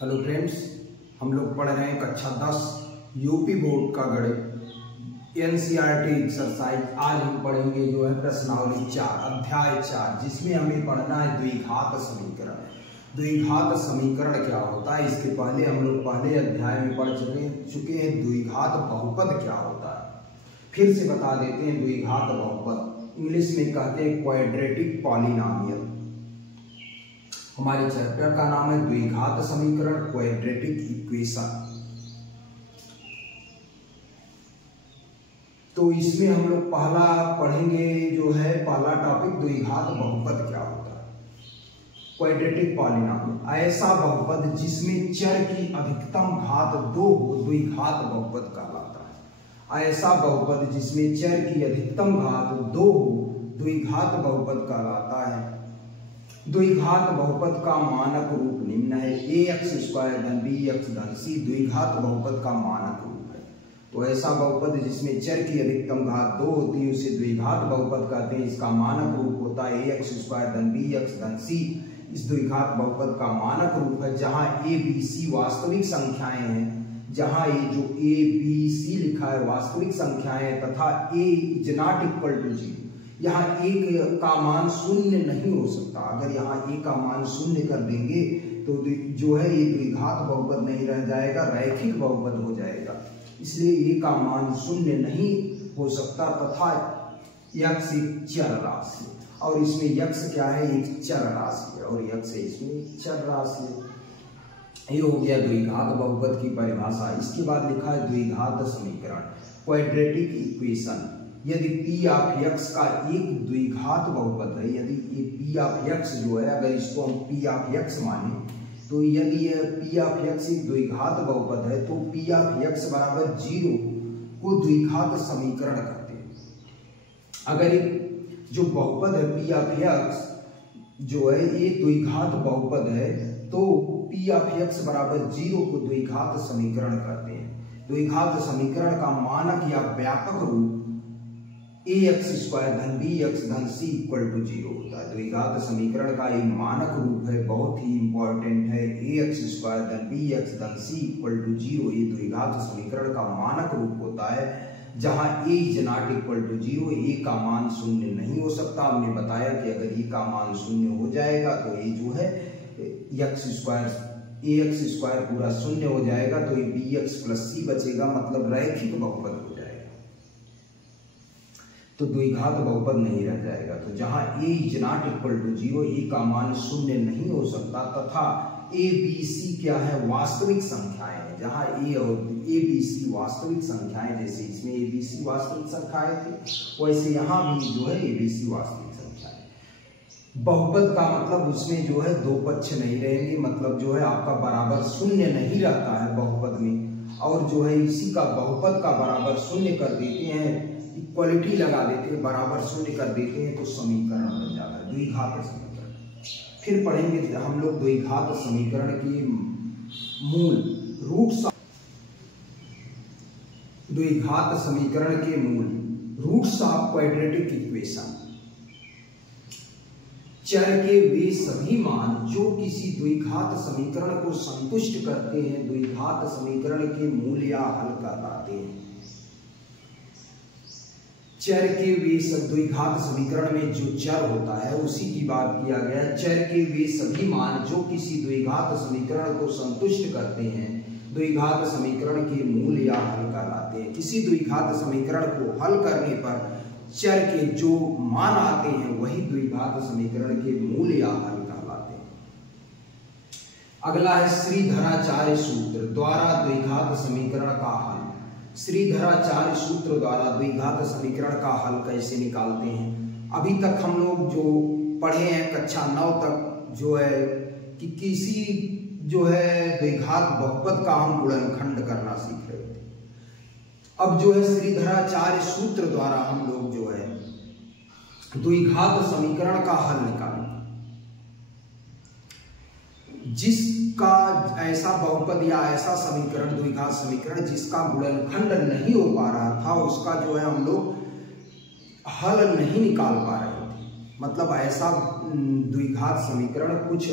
Hello friends, हम लोग पढ़ रहे हैं कक्षा 10 यूपी बोर्ड का गणित एनसीईआरटी एक्सरसाइज। आज हम पढ़ेंगे जो है प्रश्नावली 4 अध्याय 4, जिसमें हमें पढ़ना है द्विघात समीकरण। द्विघात समीकरण क्या होता है, इसके पहले हम लोग पहले अध्याय में पढ़ चुके हैं द्विघात बहुपद क्या होता है। फिर से बता देते हैं, द्विघात बहुपद इंग्लिश में कहते हैं क्वाड्रेटिक पॉलिनोमियल। हमारे चैप्टर का नाम है द्विघात समीकरण, क्वाड्रेटिक इक्वेशन। तो इसमें हम लोग पहला पढ़ेंगे जो है पहला टॉपिक द्विघात बहुपद क्या होता है। क्वाड्रेटिक पॉलिनोमियल ऐसा बहुपद जिसमें चर की अधिकतम घात 2 हो, द्विघात बहुपद कहलाता है। ऐसा बहुपद जिसमें चर की अधिकतम घात 2 हो, द्विघात बहुपद कहलाता है। द्विघात बहुपद का मानक रूप निम्न है, ax² धन bx धन c द्विघात बहुपद का मानक रूप है। तो ऐसा बहुपद जिसमें चर की अधिकतम घात 2 होती है उसे द्विघात बहुपद कहते हैं। इसका मानक रूप होता है ax² धन bx धन c। इस द्विघात बहुपद का मानक रूप है जहां a b c वास्तविक संख्याएं हैं, जहां ये जो a b c लिखा है वास्तविक संख्याएं तथा a is not equal to 0। यहाँ एक का मान शून्य नहीं हो सकता। अगर यहाँ एक का मान शून्य कर देंगे तो जो है ये द्विघात बहुपद नहीं रह जाएगा, रैखिक बहुपद हो जाएगा। इसलिए एक का मान शून्य नहीं हो सकता तथा यक्स एक चर राशि है, और इसमें यक्स क्या है, एक चर राशि है, और यक्स इसमें चर राशि है। ये हो गया द्विघात बहुपद की परिभाषा। इसके बाद लिखा है द्विघात समीकरण, क्वाड्रेटिक इक्वेशन। यदि p ऑफ x का एक द्विघात बहुपद है, यदि ये p ऑफ x जो है, अगर इसको हम p ऑफ x माने, तो यदि यह p ऑफ x एक द्विघात बहुपद है तो p ऑफ x बराबर 0 को द्विघात समीकरण कहते हैं। अगर एक जो बहुपद है p ऑफ x जो है ये द्विघात बहुपद है तो p ऑफ x बराबर 0 को द्विघात समीकरण कहते हैं। द्विघात समीकरण का मानक या व्यापक रूप ax² धन bx धन c इक्वल टू 0 होता है। द्विघात समीकरण का एक मानक रूप है, बहुत ही इंपॉर्टेंट है, ax² धन bx धन c इक्वल टू 0। ये द्विघात समीकरण का मानक रूप होता है जहां a is not equal to 0, a का मान शून्य नहीं हो सकता। हमने बताया कि अगर a का मान शून्य हो जाएगा तो ये जो है ax² पूरा शून्य हो जाएगा, तो ये bx प्लस c बचेगा, मतलब रैखिक बहुपद हो जाएगा, तो द्विघात बहुपद नहीं रह जाएगा। तो जहां a is not equal to 0, a का मान शून्य नहीं हो सकता तथा a b c क्या है, वास्तविक संख्याएं हैं। जहां a और a b c वास्तविक संख्याएं, जैसे इसमें a b c वास्तविक संख्याएं थी वैसे यहाँ भी जो है a b c वास्तविक संख्याएं। बहुपद का मतलब उसमें जो है दो पक्ष नहीं रहेंगे, मतलब जो है आपका बराबर शून्य नहीं रहता है बहुपद में, और जो है इसी का बहुपद का बराबर शून्य कर देते हैं, इक्वलिटी लगा देते हैं, बराबर शून्य कर देते हैं, तो समीकरण बन जाता है द्विघात समीकरण। फिर पढ़ेंगे हम लोग द्विघात समीकरण के मूल रूट्स। द्विघात समीकरण के मूल रूट्स ऑफ क्वाड्रेटिक इक्वेशन। चर के वे सभी मान जो किसी द्विघात समीकरण को संतुष्ट करते हैं द्विघात समीकरण के मूल या हल कहलाते हैं। चर के वे द्विघात समीकरण में जो चर होता है उसी की बात किया गया। चर के वे सभी मान जो किसी द्विघात समीकरण को संतुष्ट करते हैं द्विघात समीकरण के मूल या हल कहलाते हैं। किसी द्विघात समीकरण को हल करने पर चर के जो मान आते हैं वही द्विघात समीकरण के मूल या हल कहलाते हैं। अगला है श्रीधराचार्य सूत्र द्वारा द्विघात समीकरण का हल। श्रीधराचार्य सूत्र द्वारा द्विघात समीकरण का हल कैसे निकालते हैं। अभी तक हम लोग जो पढ़े हैं कक्षा 9 तक जो है कि किसी जो है द्विघात बहुपद का हम गुणनखंड करना सीख रहे थे। अब जो है श्रीधराचार्य सूत्र द्वारा हम लोग जो है द्विघात समीकरण का हल निकालेंगे। जिसका ऐसा बहुपद या ऐसा समीकरण द्विघात समीकरण जिसका गुणनखंड नहीं हो पा रहा था उसका जो है हम लोग हल नहीं निकाल पा रहे थे, मतलब ऐसा द्विघात समीकरण कुछ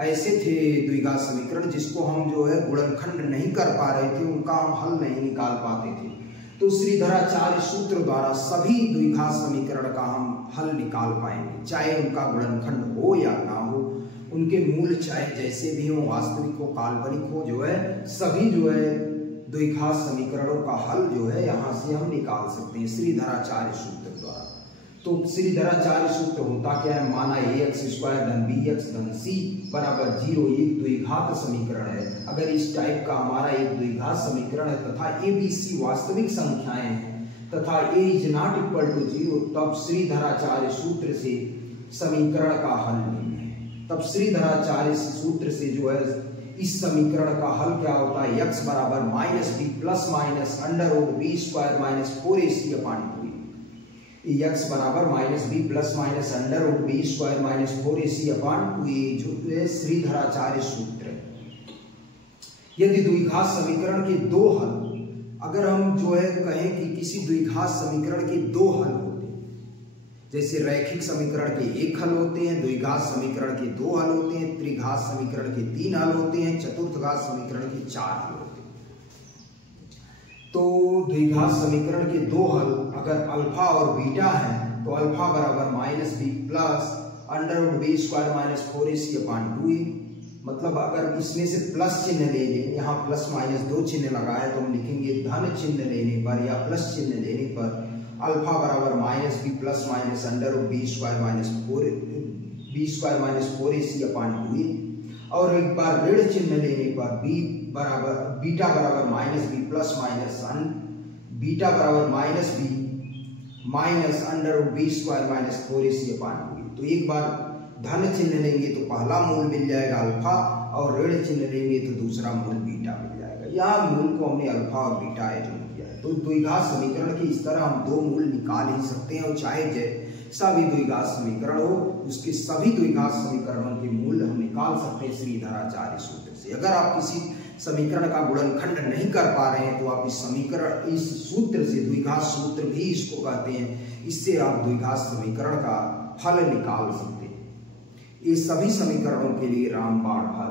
ऐसे थे द्विघात समीकरण जिसको हम जो है गुणनखंड नहीं कर पा रहे थे, उनका हम हल नहीं निकाल पाते थे। तो श्रीधराचार्य सूत्र द्वारा सभी द्विघात समीकरण का हम हल निकाल पाएंगे, चाहे उनका गुणनखंड हो या ना हो, उनके मूल चाहे जैसे भी हो, वास्तविक हो काल्पनिक हो, जो है सभी जो है द्विघात समीकरणों का हल जो है यहाँ से हम निकाल सकते हैं श्रीधराचार्य सूत्र द्वारा। तो श्रीधराचार्य सूत्र होता क्या है, माना ax² धन bx धन c बराबर 0 एक द्विघात समीकरण है। अगर इस टाइप का हमारा एक द्विघात समीकरण है तथा a b c वास्तविक संख्याएं हैं तथा a is not equal to 0, तब श्रीधराचार्य सूत्र से समीकरण का हल नहीं है। तब श्रीधराचार्य सूत्र से जो है इस समीकरण का हल क्या होता है, x बराबर -b plus minus √b² minus 4ac upon 2, x बराबर -b plus minus √b² minus 4ac upon 2a जो है श्रीधराचार्य सूत्र है। यदि द्विघात समीकरण के दो हल, अगर हम जो है कहें कि किसी द्विघात समीकरण के दो हल होते हैं, जैसे रैखिक समीकरण के एक हल होते हैं, द्विघात समीकरण के दो हल होते हैं, त्रिघात समीकरण के 3 हल होते हैं, चतुर्थघात समीकरण के 4 हल होते हैं। तो द्विघात समीकरण के दो हल अगर अल्फा और बीटा है तो अल्फा बराबर -b plus √b² minus 4ac upon 2a, मतलब अगर इसमें से प्लस चिन्ह ले लें, यहाँ प्लस माइनस 2 चिन्ह लगा है तो हम लिखेंगे धन चिन्ह लेने पर या प्लस चिन्ह लेने पर अल्फा बराबर -b plus minus √b² minus 4ac upon 2a, और एक बार ऋण चिन्ह लेने पर बीटा बराबर -b प्लस माइनस बीटा बराबर -b minus √b² minus 4ac upon 2a। तो एक बार धन चिन्ह लेंगे तो पहला मूल मिल जाएगा अल्फा, और ऋण चिन्ह लेंगे तो दूसरा मूल बीटा मिल जाएगा। यहाँ मूल को हमने अल्फा और बीटा एडजॉइन किया है। तो द्विघात समीकरण के इस तरह हम दो मूल निकाल ही सकते हैं, और चाहे जैसा भी द्विघात समीकरण हो उसके सभी द्विघात समीकरणों के मूल हम निकाल सकते हैं श्रीधराचार्य सूत्र से। अगर आप किसी समीकरण का गुणनखंड नहीं कर पा रहे हैं तो आप इस सूत्र से, द्विघात सूत्र भी इसको कहते हैं, इससे आप द्विघात समीकरण का हल निकाल सकते हैं। ये सभी समीकरणों के लिए रामबाण हल